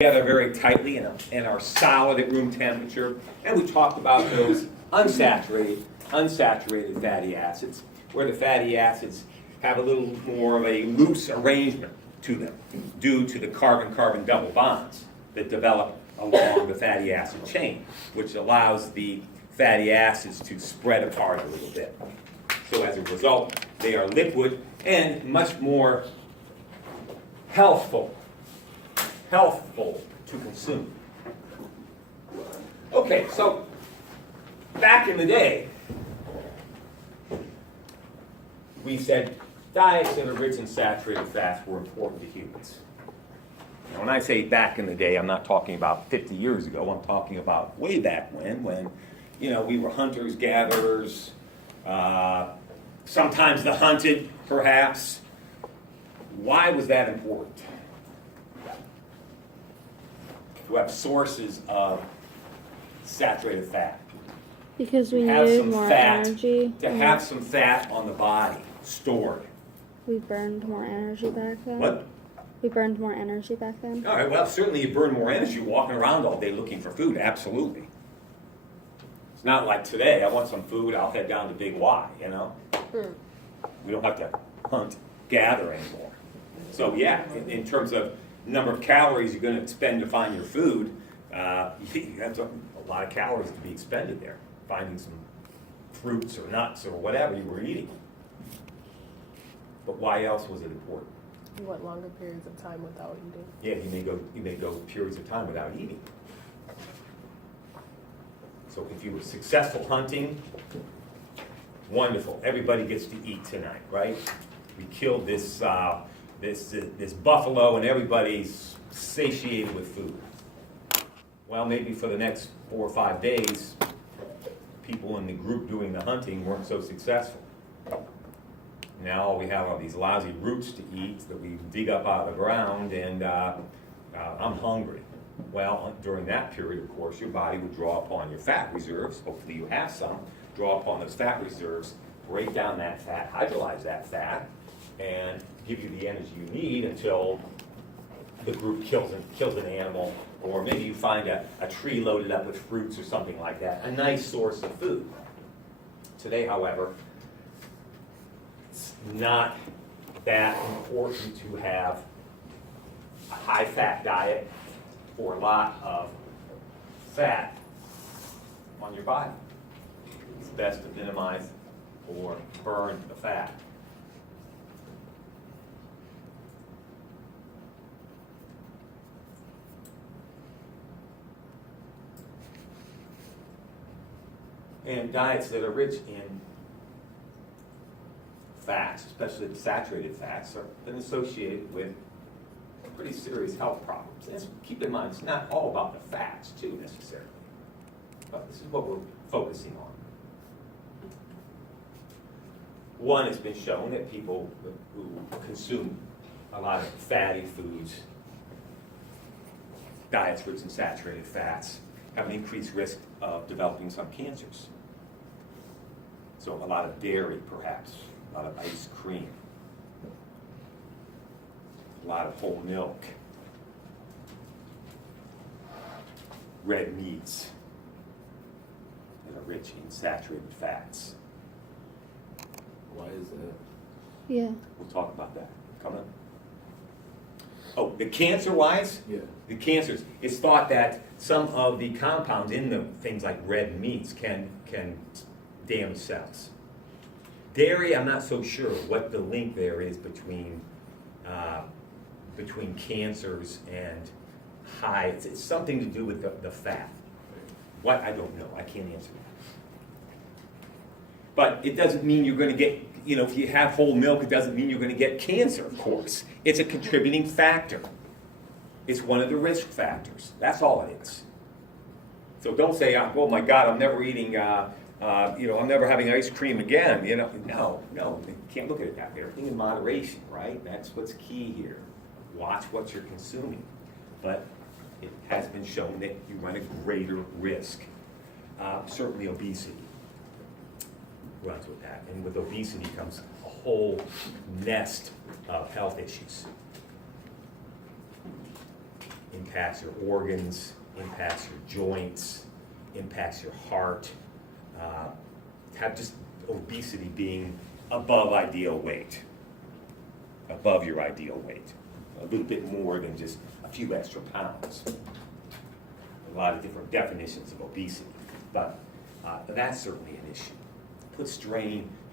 together very tightly and are solid at room temperature. And we talked about those unsaturated fatty acids, where the fatty acids have a little more of a loose arrangement to them due to the carbon-carbon double bonds that develop along the fatty acid chain, which allows the fatty acids to spread apart a little bit. So as a result, they are liquid and much more healthful to consume. Okay, so back in the day, we said diets that are rich in saturated fats were important to humans. Now, when I say back in the day, I'm not talking about 50 years ago. I'm talking about way back when we were hunters, gatherers, sometimes the hunted, perhaps. Why was that important? To have sources of saturated fat. Because we Have needed some more fat, energy. to have some fat on the body stored. We burned more energy back then. What? We burned more energy back then. All right, well, certainly you burn more energy walking around all day looking for food, absolutely. It's not like today, I want some food, I'll head down to Big Y, We don't have to hunt, gather anymore. So yeah, in terms of number of calories you're going to expend to find your food, that's a lot of calories to be expended there, finding some fruits or nuts or whatever you were eating. But why else was it important? You went longer periods of time without eating. Yeah, you may go periods of time without eating. So if you were successful hunting, wonderful. Everybody gets to eat tonight, right? We killed this buffalo and everybody's satiated with food. Well, maybe for the next 4 or 5 days, people in the group doing the hunting weren't so successful. Now all we have are these lousy roots to eat that we dig up out of the ground, and I'm hungry. Well, during that period, of course, your body would draw upon your fat reserves. Hopefully you have some. Draw upon those fat reserves, break down that fat, hydrolyze that fat, and give you the energy you need until the group kills an animal, or maybe you find a tree loaded up with fruits or something like that, a nice source of food. Today, however, it's not that important to have a high-fat diet or a lot of fat on your body. It's best to minimize or burn the fat. And diets that are rich in fats, especially the saturated fats, have been associated with pretty serious health problems. And keep in mind, it's not all about the fats, too, necessarily. But this is what we're focusing on. One, it's been shown that people who consume a lot of fatty foods, diets rich in saturated fats, have an increased risk of developing some cancers. So a lot of dairy, perhaps, a lot of ice cream, a lot of whole milk, red meats that are rich in saturated fats. Why is that? Yeah. We'll talk about that coming up. Oh, the cancer-wise? Yeah. The cancers. It's thought that some of the compounds in the things like red meats can damage cells. Dairy, I'm not so sure what the link there is between cancers and high. It's something to do with the fat. What? I don't know. I can't answer that. But it doesn't mean you're going to get, if you have whole milk, it doesn't mean you're going to get cancer, of course. It's a contributing factor. It's one of the risk factors. That's all it is. So don't say, oh my God, I'm never eating, I'm never having ice cream again. No, you can't look at it that way. Everything in moderation, right? That's what's key here. Watch what you're consuming. But it has been shown that you run a greater risk. Certainly obesity runs with that. And with obesity comes a whole nest of health issues. impacts your organs, impacts your joints, impacts your heart. Have just obesity being above ideal weight, above your ideal weight, a little bit more than just a few extra pounds. A lot of different definitions of obesity, but that's certainly an issue.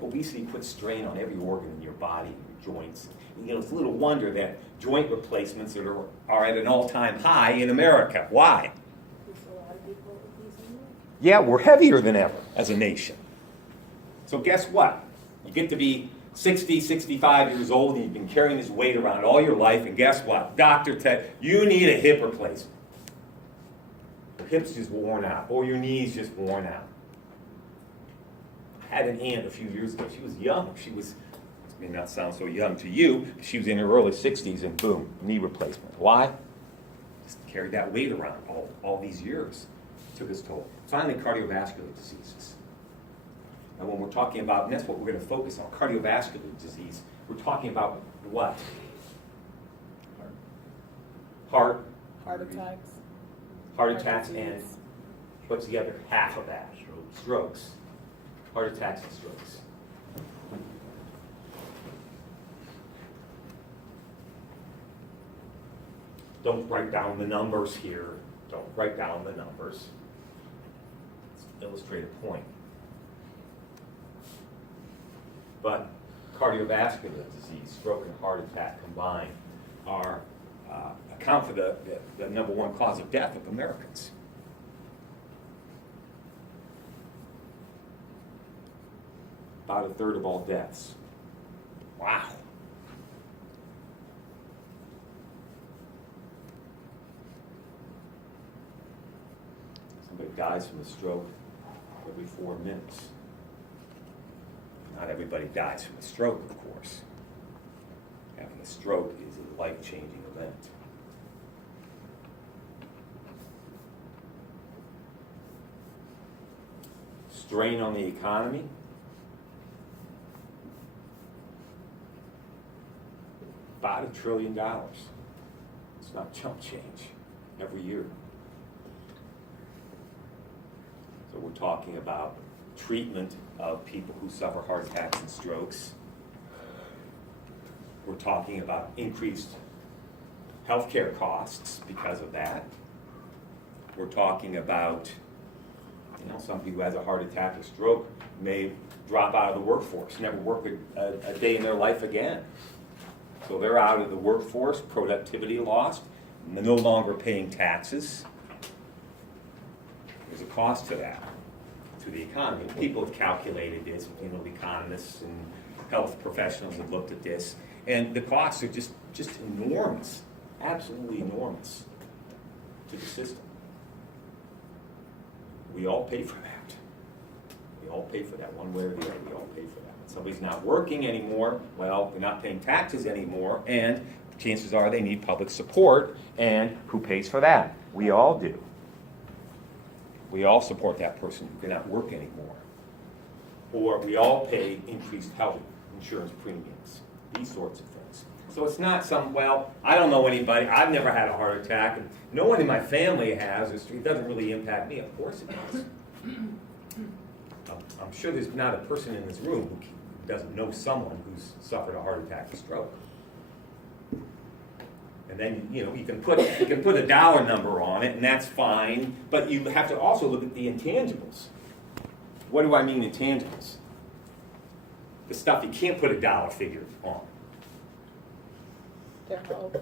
Obesity puts strain on every organ in your body, your joints. You know, it's little wonder that joint replacements are at an all-time high in America. Why? There's a lot of people with these in there. Yeah, we're heavier than ever as a nation. So guess what? You get to be 60, 65 years old and you've been carrying this weight around all your life, and guess what? Doctor you need a hip replacement. Your hip's just worn out, or your knee's just worn out. I had an aunt a few years ago. She was young. She may not sound so young to you, but she was in her early 60s and boom, knee replacement. Why? Just carried that weight around all these years. It took its toll. Finally, cardiovascular diseases. And when we're talking about, and that's what we're going to focus on, cardiovascular disease, we're talking about what? Heart Heart attacks. Heart attacks, and what's the other half of that? Strokes. Heart attacks and strokes. Don't write down the numbers here. Don't write down the numbers. Let's illustrate a point. But cardiovascular disease, stroke and heart attack combined, account for the number one cause of death of Americans. About a third of all deaths. Wow. Somebody dies from a stroke every 4 minutes. Not everybody dies from a stroke, of course. Having a stroke is a life-changing event. Strain on the economy. About $1 trillion. It's not chump change every year. So we're talking about treatment of people who suffer heart attacks and strokes. We're talking about increased healthcare costs because of that. We're talking about, somebody who has a heart attack or stroke may drop out of the workforce, never work a day in their life again. So they're out of the workforce, productivity lost, and they're no longer paying taxes. There's a cost to that, to the economy. People have calculated this, economists and health professionals have looked at this, and the costs are just enormous, absolutely enormous to the system. We all pay for that. We all pay for that one way or the other. We all pay for that. Somebody's not working anymore, well, they're not paying taxes anymore, and chances are they need public support, and who pays for that? We all do. We all support that person who cannot work anymore. Or we all pay increased health insurance premiums, these sorts of things. So it's not I don't know anybody, I've never had a heart attack, and no one in my family has, it doesn't really impact me. Of course it does. I'm sure there's not a person in this room who doesn't know someone who's suffered a heart attack or stroke. And then, you can put a dollar number on it, and that's fine, but you have to also look at the intangibles. What do I mean intangibles? The stuff you can't put a dollar figure on. Their health,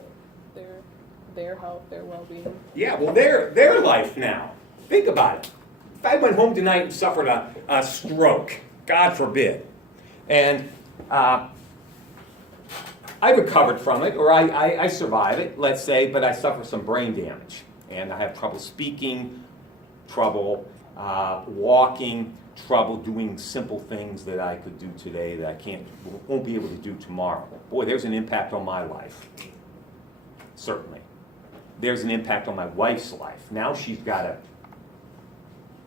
their health, their well-being. Yeah, well, their life now. Think about it. If I went home tonight and suffered a stroke, God forbid, and I recovered from it, or I survive it, let's say, but I suffer some brain damage, and I have trouble speaking, trouble walking, trouble doing simple things that I could do today that I won't be able to do tomorrow. Boy, there's an impact on my life, certainly. There's an impact on my wife's life. Now she's got to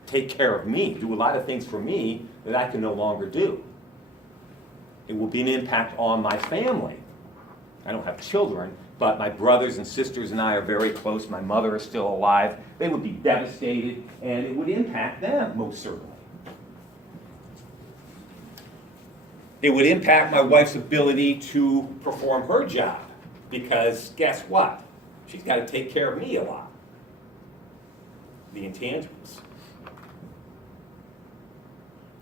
take care of me, do a lot of things for me that I can no longer do. It will be an impact on my family. I don't have children, but my brothers and sisters and I are very close. My mother is still alive. They would be devastated, and it would impact them, most certainly. It would impact my wife's ability to perform her job, because guess what? She's got to take care of me a lot. The intangibles.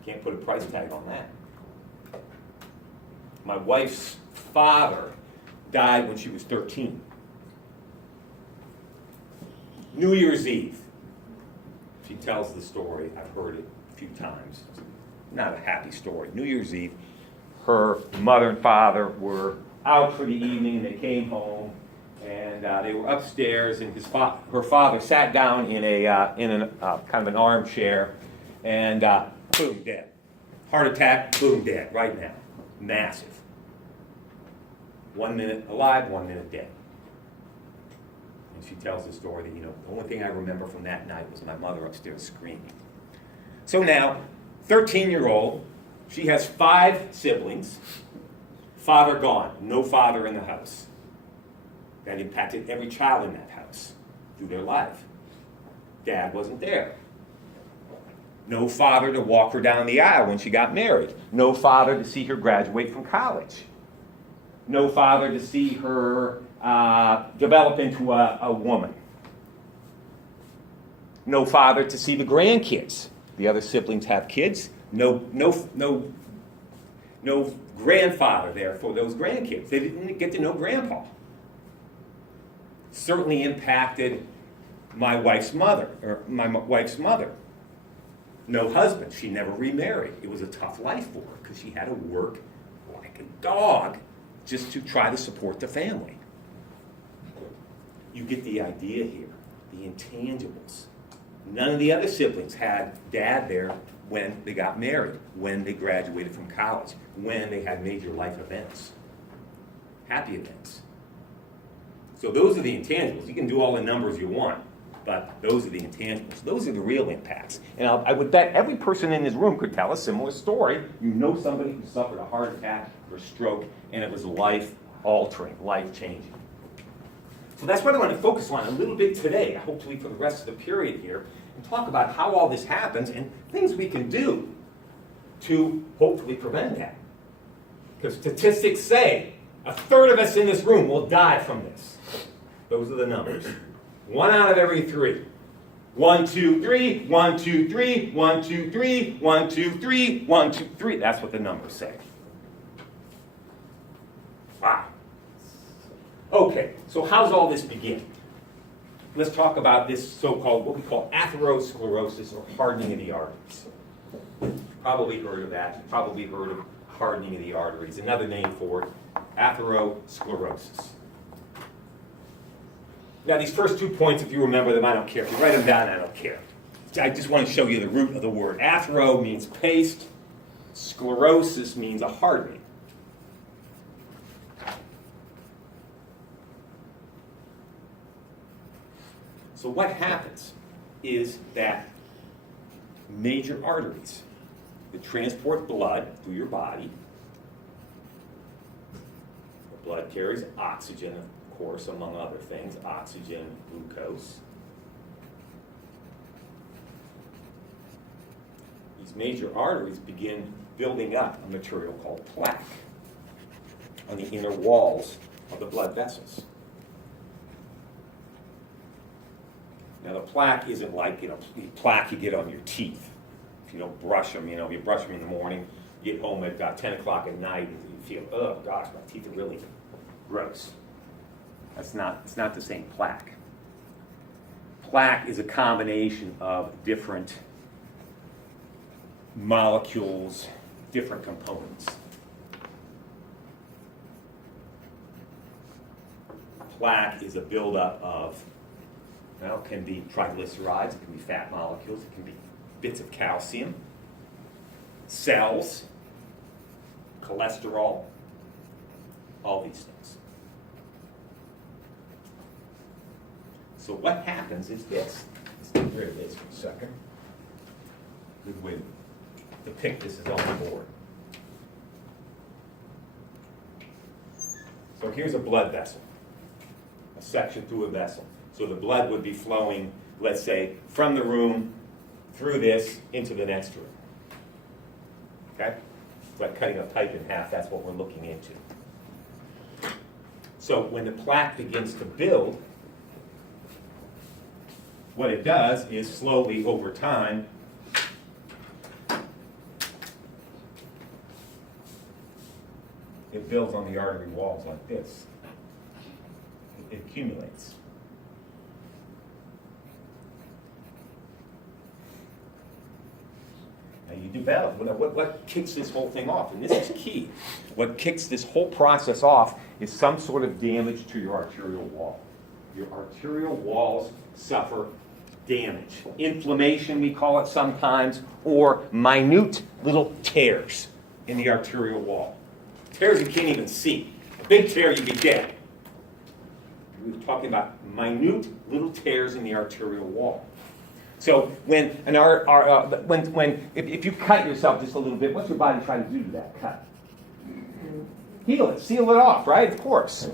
Can't put a price tag on that. My wife's father died when she was 13. New Year's Eve. She tells the story. I've heard it a few times. It's not a happy story. New Year's Eve, her mother and father were out for the evening, and they came home, and they were upstairs, and her father sat down in a kind of an armchair, and boom, dead. Heart attack, boom, dead, right now. Massive. 1 minute alive, 1 minute dead. And she tells the story that, the only thing I remember from that night was my mother upstairs screaming. So now, 13-year-old, she has 5 siblings, father gone, no father in the house. That impacted every child in that house through their life. Dad wasn't there. No father to walk her down the aisle when she got married. No father to see her graduate from college. No father to see her develop into a woman. No father to see the grandkids. The other siblings have kids. No grandfather there for those grandkids. They didn't get to know grandpa. Certainly impacted my wife's mother. No husband. She never remarried. It was a tough life for her because she had to work like a dog just to try to support the family. You get the idea here, the intangibles. None of the other siblings had dad there when they got married, when they graduated from college, when they had major life events, happy events. So those are the intangibles. You can do all the numbers you want, but those are the intangibles. Those are the real impacts. And I would bet every person in this room could tell a similar story. You know somebody who suffered a heart attack or a stroke, and it was life-altering, life-changing. So that's what I want to focus on a little bit today, hopefully for the rest of the period here, and talk about how all this happens and things we can do to hopefully prevent that. Because statistics say 1/3 of us in this room will die from this. Those are the numbers. 1 out of every 3. 1, 2, 3, 1, 2, 3, 1, 2, 3, 1, 2, 3, 1, 2, 3. That's what the numbers say. Wow. Okay, so how's all this begin? Let's talk about this so-called, what we call atherosclerosis, or hardening of the arteries. Probably heard of that. You've probably heard of hardening of the arteries. Another name for it, atherosclerosis. Now, these first 2 points, if you remember them, I don't care. If you write them down, I don't care. I just want to show you the root of the word. Athero means paste. Sclerosis means a hardening. So what happens is that major arteries that transport blood through your body, the blood carries oxygen, of course, among other things, oxygen, glucose. These major arteries begin building up a material called plaque on the inner walls of the blood vessels. Now, the plaque isn't like, the plaque you get on your teeth. If you don't brush them, you brush them in the morning, you get home at about 10 o'clock at night, and you feel, oh gosh, my teeth are really gross. It's not the same plaque. Plaque is a combination of different molecules, different components. Plaque is a buildup of, it can be triglycerides, it can be fat molecules, it can be bits of calcium, cells, cholesterol, all these things. So what happens is this. Let's get rid of this for a second. Good way to depict this is on the board. So here's a blood vessel. a section through a vessel. So the blood would be flowing, let's say, from the room through this into the next room. Okay? It's like cutting a pipe in half, that's what we're looking into. So when the plaque begins to build, what it does is slowly over time, it builds on the artery walls like this. It accumulates. Now you do battle. What kicks this whole thing off? And this is key. What kicks this whole process off is some sort of damage to your arterial wall. Your arterial walls suffer damage. Inflammation, we call it sometimes, or minute little tears in the arterial wall. Tears you can't even see. A big tear, you get dead. We're talking about minute little tears in the arterial wall. So when if you cut yourself just a little bit, what's your body trying to do to that cut? Heal it, seal it off, right? Of course.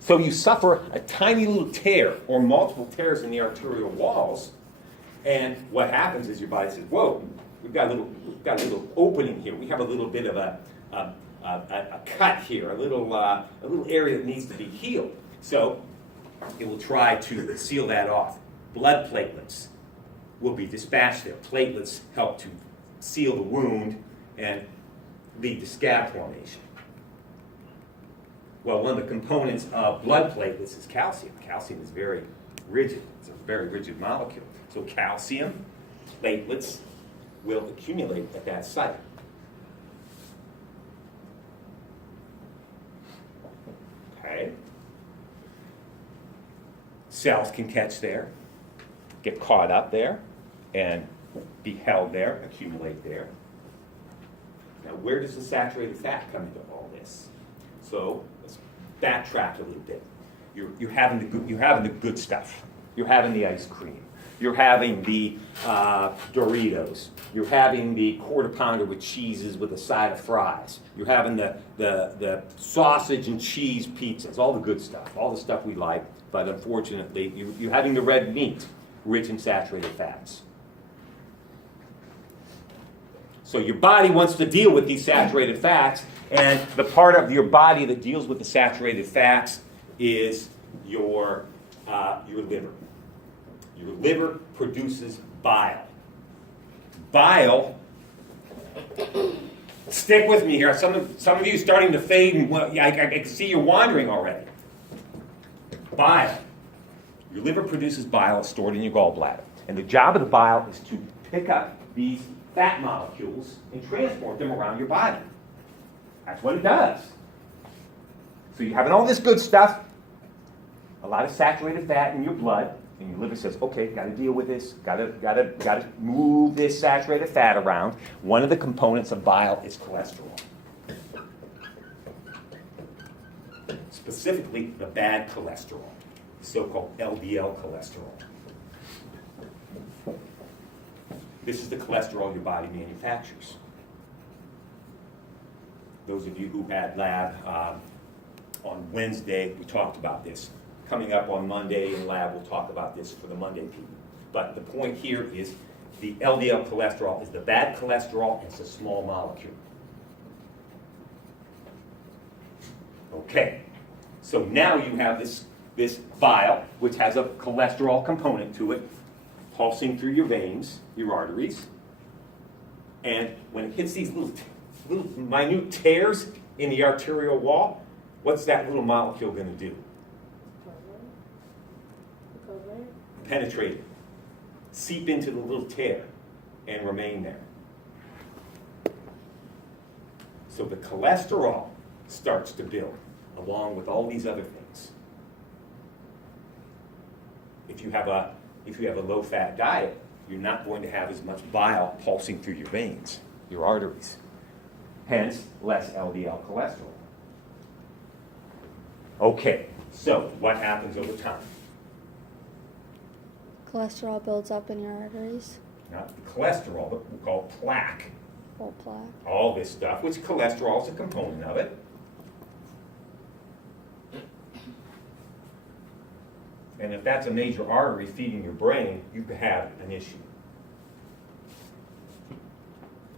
So you suffer a tiny little tear or multiple tears in the arterial walls, and what happens is your body says, "Whoa, we've got a little opening here. We have a little bit of a cut here, a little area that needs to be healed." So it will try to seal that off. Blood platelets will be dispatched there. Platelets help to seal the wound and lead to scab formation. Well, one of the components of blood platelets is calcium. Calcium is very rigid. It's a very rigid molecule. So calcium platelets will accumulate at that site. Okay. Cells can catch there, get caught up there, and be held there, accumulate there. Now, where does the saturated fat come into all this? So let's backtrack a little bit. You're having the good stuff. You're having the ice cream. You're having the Doritos. You're having the quarter pounder with cheeses with a side of fries. You're having the sausage and cheese pizzas, all the good stuff, all the stuff we like. But unfortunately, you're having the red meat, rich in saturated fats. So your body wants to deal with these saturated fats, and the part of your body that deals with the saturated fats is your liver. Your liver produces bile. Bile, stick with me here. Some of you are starting to fade, and I can see you're wandering already. Bile. Your liver produces bile. It's stored in your gallbladder. And the job of the bile is to pick up these fat molecules and transport them around your body. That's what it does. So you're having all this good stuff, a lot of saturated fat in your blood, and your liver says, okay, got to deal with this, got to move this saturated fat around. One of the components of bile is cholesterol. Specifically, the bad cholesterol, the so-called LDL cholesterol. This is the cholesterol your body manufactures. Those of you who had lab on Wednesday, we talked about this. Coming up on Monday in lab, we'll talk about this for the Monday people. But the point here is the LDL cholesterol is the bad cholesterol, and it's a small molecule. Okay, so now you have this bile, which has a cholesterol component to it, pulsing through your veins, your arteries, and when it hits these little minute tears in the arterial wall, what's that little molecule going to do? Penetrate it, seep into the little tear, and remain there. So the cholesterol starts to build, along with all these other things. If you have a low-fat diet, you're not going to have as much bile pulsing through your veins, your arteries. Hence, less LDL cholesterol. Okay, so what happens over time? Cholesterol builds up in your arteries. Not the cholesterol, but we call plaque. Or plaque. All this stuff, which cholesterol is a component of it. And if that's a major artery feeding your brain, you could have an issue.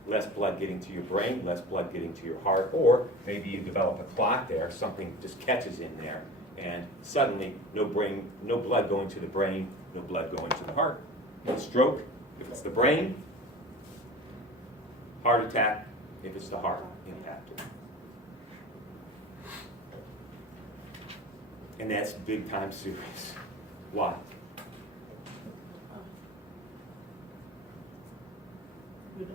Less blood getting to your brain, less blood getting to your heart, or maybe you develop a clot there, something just catches in there, and suddenly no blood going to the brain, no blood going to the heart. A stroke, if it's the brain, heart attack, if it's the heart, impact. And that's big time serious. Why? You die.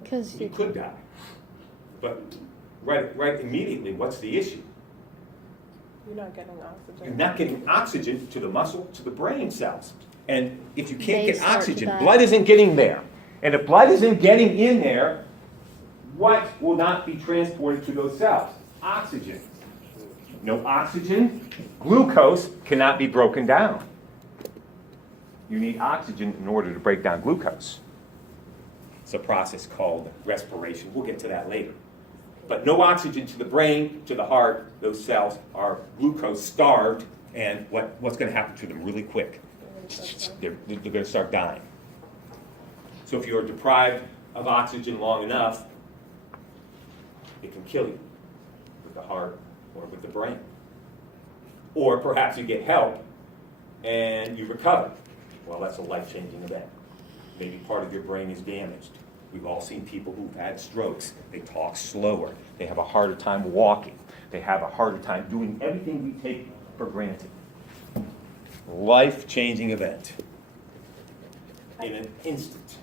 Because You could die. But right immediately, what's the issue? You're not getting oxygen. You're not getting oxygen to the muscle, to the brain cells. And if you can't They get start to oxygen, die. blood isn't getting there. And if blood isn't getting in there, what will not be transported to those cells? Oxygen. No oxygen, glucose cannot be broken down. You need oxygen in order to break down glucose. It's a process called respiration. We'll get to that later. But no oxygen to the brain, to the heart, those cells are glucose starved, and what's going to happen to them really quick? They're going to start dying. So if you're deprived of oxygen long enough, it can kill you with the heart or with the brain. Or perhaps you get help and you recover. Well, that's a life-changing event. Maybe part of your brain is damaged. We've all seen people who've had strokes. They talk slower. They have a harder time walking. They have a harder time doing everything we take for granted. Life-changing event in an instant.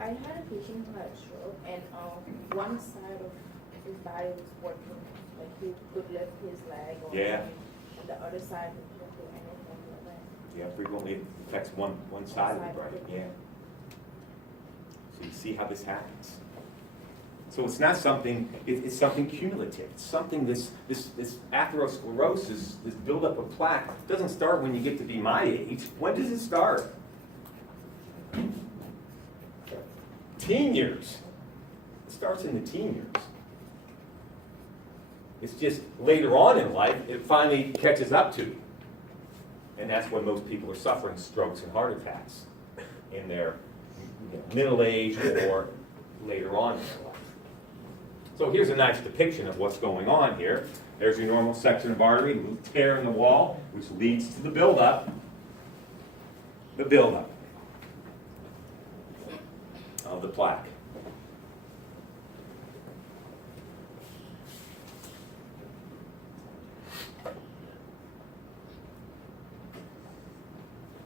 I had a patient who had a stroke, and one side of his body was working, like he could lift his leg, or Yeah. and the other side he couldn't do anything with it. Yeah, frequently it affects one side of the brain. Yeah. So you see how this happens. So it's not something, it's something cumulative. It's something, this atherosclerosis, this buildup of plaque, doesn't start when you get to be my age. When does it start? Teen years. It starts in the teen years. It's just later on in life, it finally catches up to you. And that's when most people are suffering strokes and heart attacks in their middle age or later on in their life. So here's a nice depiction of what's going on here. There's your normal section of artery, a little tear in the wall, which leads to the buildup. The buildup of the plaque.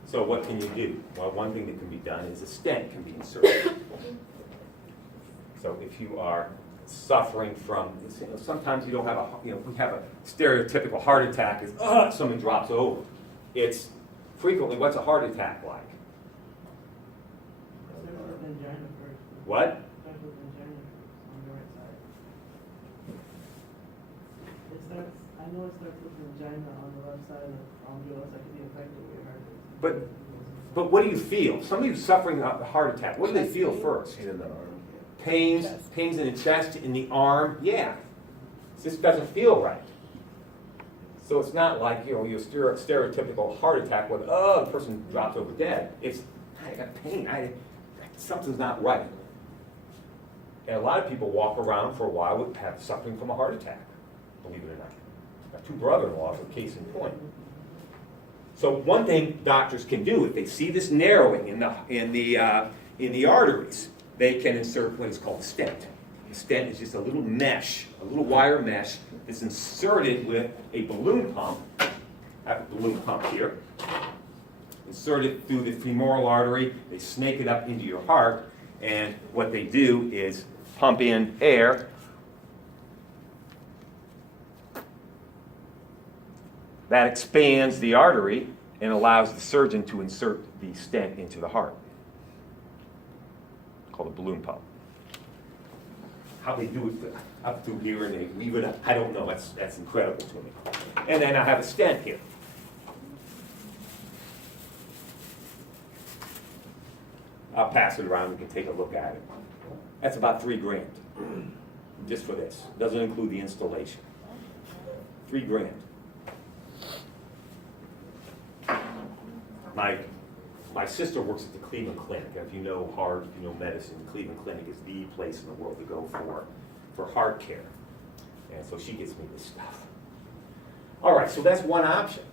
So what can you do? Well, one thing that can be done is a stent can be inserted. So if you are suffering from, sometimes you don't have we have a stereotypical heart attack is, someone drops over. It's frequently, what's a heart attack like? What? I know it starts with angina on the left side of the left side could be affected with your heart. But what do you feel? Somebody who's suffering a heart attack, what do they feel first? Pain in the arm. Pains in the chest, in the arm, yeah. This doesn't feel right. So it's not like, your stereotypical heart attack when, the person drops over dead. It's, I got pain, something's not right. And a lot of people walk around for a while with suffering from a heart attack, believe it or not. My two brother-in-laws are case in point. So one thing doctors can do, if they see this narrowing in the arteries, they can insert what is called a stent. A stent is just a little mesh, a little wire mesh that's inserted with a balloon pump. I have a balloon pump here. Insert it through the femoral artery. They snake it up into your heart, and what they do is pump in air. That expands the artery and allows the surgeon to insert the stent into the heart, called a balloon pump. How they do it up through here and they weave it up, I don't know, that's incredible to me. And then I have a stent here. I'll pass it around, we can take a look at it. That's about $3,000, just for this. Doesn't include the installation. $3,000. my sister works at the Cleveland Clinic. If you know heart, if you know medicine, Cleveland Clinic is the place in the world to go for heart care. And so she gets me this stuff. All right, so that's one option.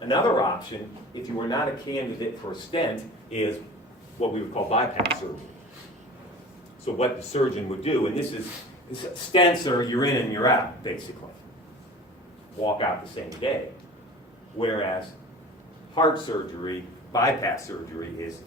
Another option, if you were not a candidate for a stent, is what we would call bypass surgery. So what the surgeon would do, and stents are you're in and you're out, basically. Walk out the same day. Whereas heart surgery, bypass surgery, is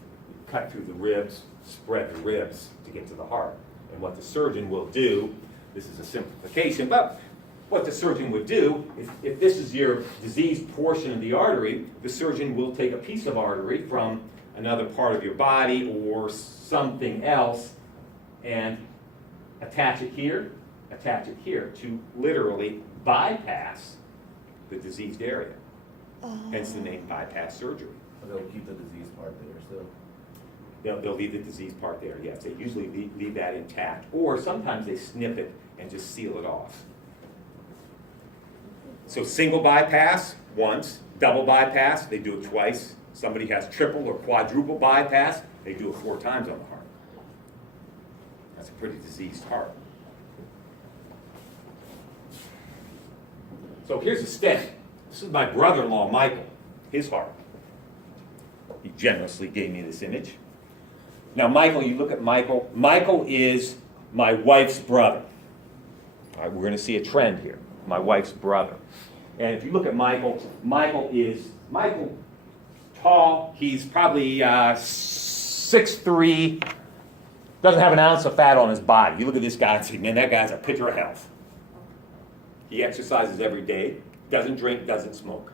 cut through the ribs, spread the ribs to get to the heart. And what the surgeon will do, this is a simplification, but what the surgeon would do, if this is your diseased portion of the artery, the surgeon will take a piece of artery from another part of your body or something else and attach it here to literally bypass the diseased area. Hence the name bypass surgery. But they'll keep the disease part there still. They'll leave the disease part there, yes. They usually leave that intact. Or sometimes they snip it and just seal it off. So single bypass, once. Double bypass, they do it twice. Somebody has triple or quadruple bypass, they do it 4 times on the heart. That's a pretty diseased heart. So here's a stent. This is my brother-in-law, Michael, his heart. He generously gave me this image. Now, Michael, you look at Michael. Michael is my wife's brother. All right, we're going to see a trend here. My wife's brother. And if you look at Michael, Michael tall. He's probably 6'3", doesn't have an ounce of fat on his body. You look at this guy and say, man, that guy's a picture of health. He exercises every day, doesn't drink, doesn't smoke.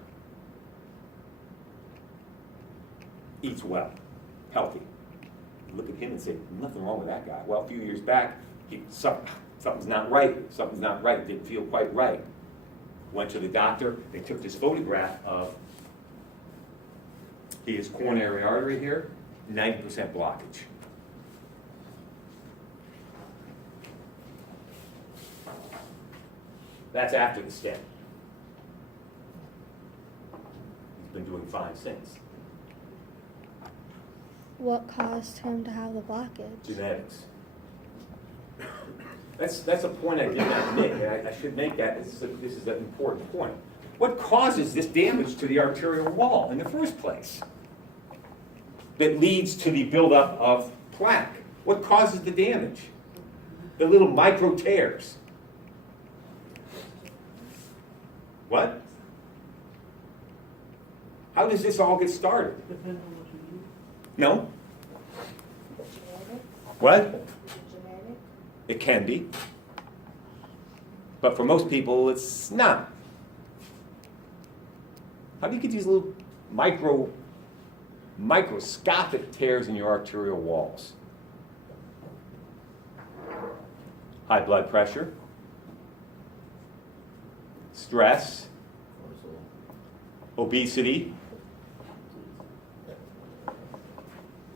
Eats well, healthy. You look at him and say, nothing wrong with that guy. Well, a few years back, something's not right. Something's not right. It didn't feel quite right. Went to the doctor. They took this photograph of his coronary artery here, 90% blockage. That's after the stent. He's been doing fine since. What caused him to have the blockage? Genetics. That's a point I did not make, and I should make that. This is an important point. What causes this damage to the arterial wall in the first place? That leads to the buildup of plaque. What causes the damage? The little micro tears. What? How does this all get started? Depends on what you eat. No? Genetic? What? Genetic? It can be. But for most people, it's not. How do you get these little microscopic tears in your arterial walls? High blood pressure, stress, obesity,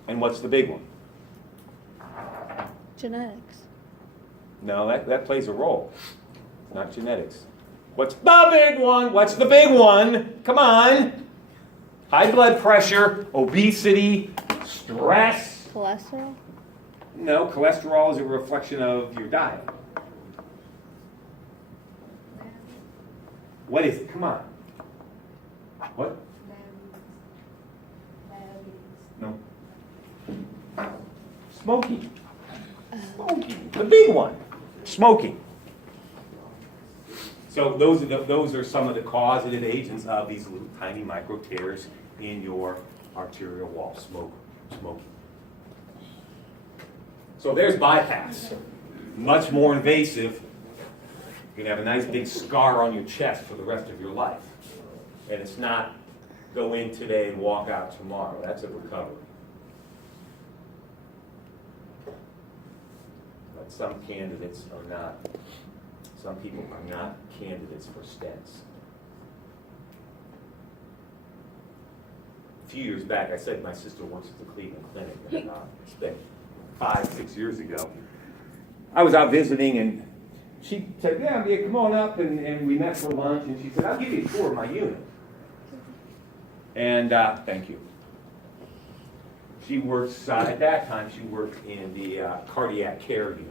and what's the big one? Genetics. No, that plays a role. It's not genetics. What's the big one? What's the big one? Come on. High blood pressure, obesity, stress. Cholesterol? No, cholesterol is a reflection of your diet. What is it? Come on. What? No. Smoking. Smoking. The big one. Smoking. So those are some of the causative agents of these little tiny micro tears in your arterial wall. Smoking. So there's bypass. Much more invasive. You can have a nice big scar on your chest for the rest of your life. And it's not go in today and walk out tomorrow. That's a recovery. But some candidates are not. Some people are not candidates for stents. A few years back, I said my sister works at the Cleveland Clinic, and it's been 5-6 years ago. I was out visiting, and she said, yeah, come on up, and we met for lunch, and she said, I'll give you a tour of my unit. And thank you. She works, at that time, she worked in the cardiac care unit,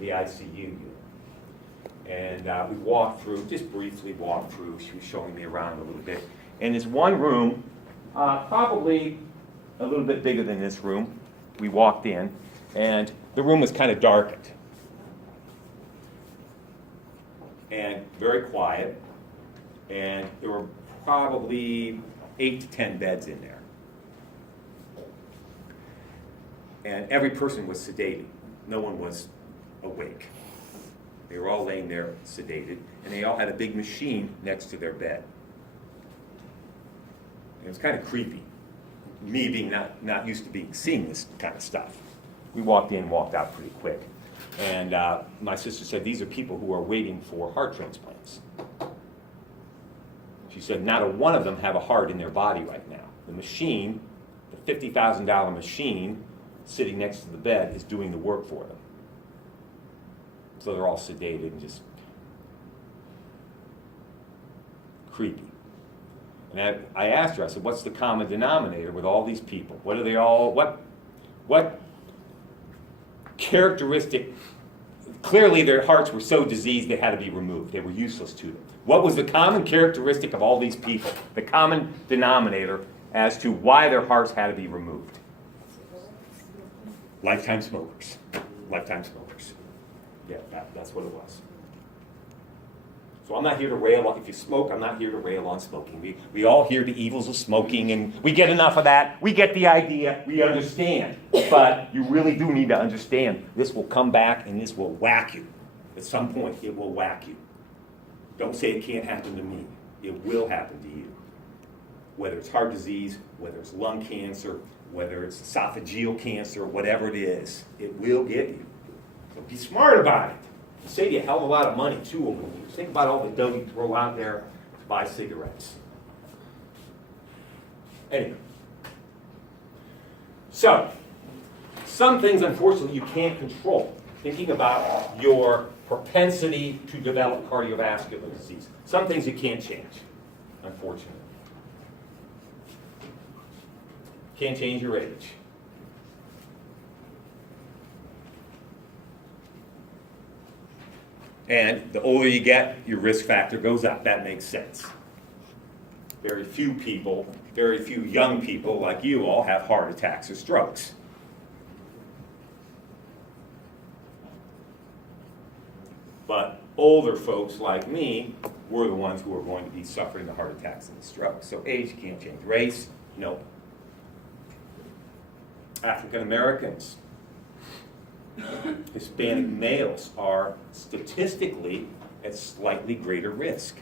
the ICU unit. And we walked through, just briefly walked through, she was showing me around a little bit. And there's one room, probably a little bit bigger than this room. We walked in, and the room was kind of darkened. And very quiet. And there were probably 8 to 10 beds in there. And every person was sedated. No one was awake. They were all laying there sedated, and they all had a big machine next to their bed. It was kind of creepy, me being not used to seeing this kind of stuff. We walked in, walked out pretty quick. And my sister said, these are people who are waiting for heart transplants. She said, not a one of them have a heart in their body right now. The machine, the $50,000 machine sitting next to the bed, is doing the work for them. So they're all sedated and just creepy. And I asked her, I said, what's the common denominator with all these people? What are they all, what characteristic, clearly their hearts were so diseased they had to be removed. They were useless to them. What was the common characteristic of all these people? The common denominator as to why their hearts had to be removed? Lifetime smokers. Lifetime smokers. Yeah, that's what it was. So I'm not here to rail on, if you smoke, I'm not here to rail on smoking. We all hear the evils of smoking, and we get enough of that. We get the idea. We understand. But you really do need to understand this will come back and this will whack you. At some point, it will whack you. Don't say it can't happen to me. It will happen to you. Whether it's heart disease, whether it's lung cancer, whether it's esophageal cancer, whatever it is, it will get you. So be smart about it. It'll save you a hell of a lot of money, too. When you think about all the dough you throw out there to buy cigarettes. Anyway. So, some things, unfortunately, you can't control. Thinking about your propensity to develop cardiovascular disease. Some things you can't change, unfortunately. Can't change your age. And the older you get, your risk factor goes up. That makes sense. Very few people, very few young people like you all have heart attacks or strokes. But older folks like me, we're the ones who are going to be suffering the heart attacks and the strokes. So age can't change. Race, no. African Americans, Hispanic males are statistically at slightly greater risk.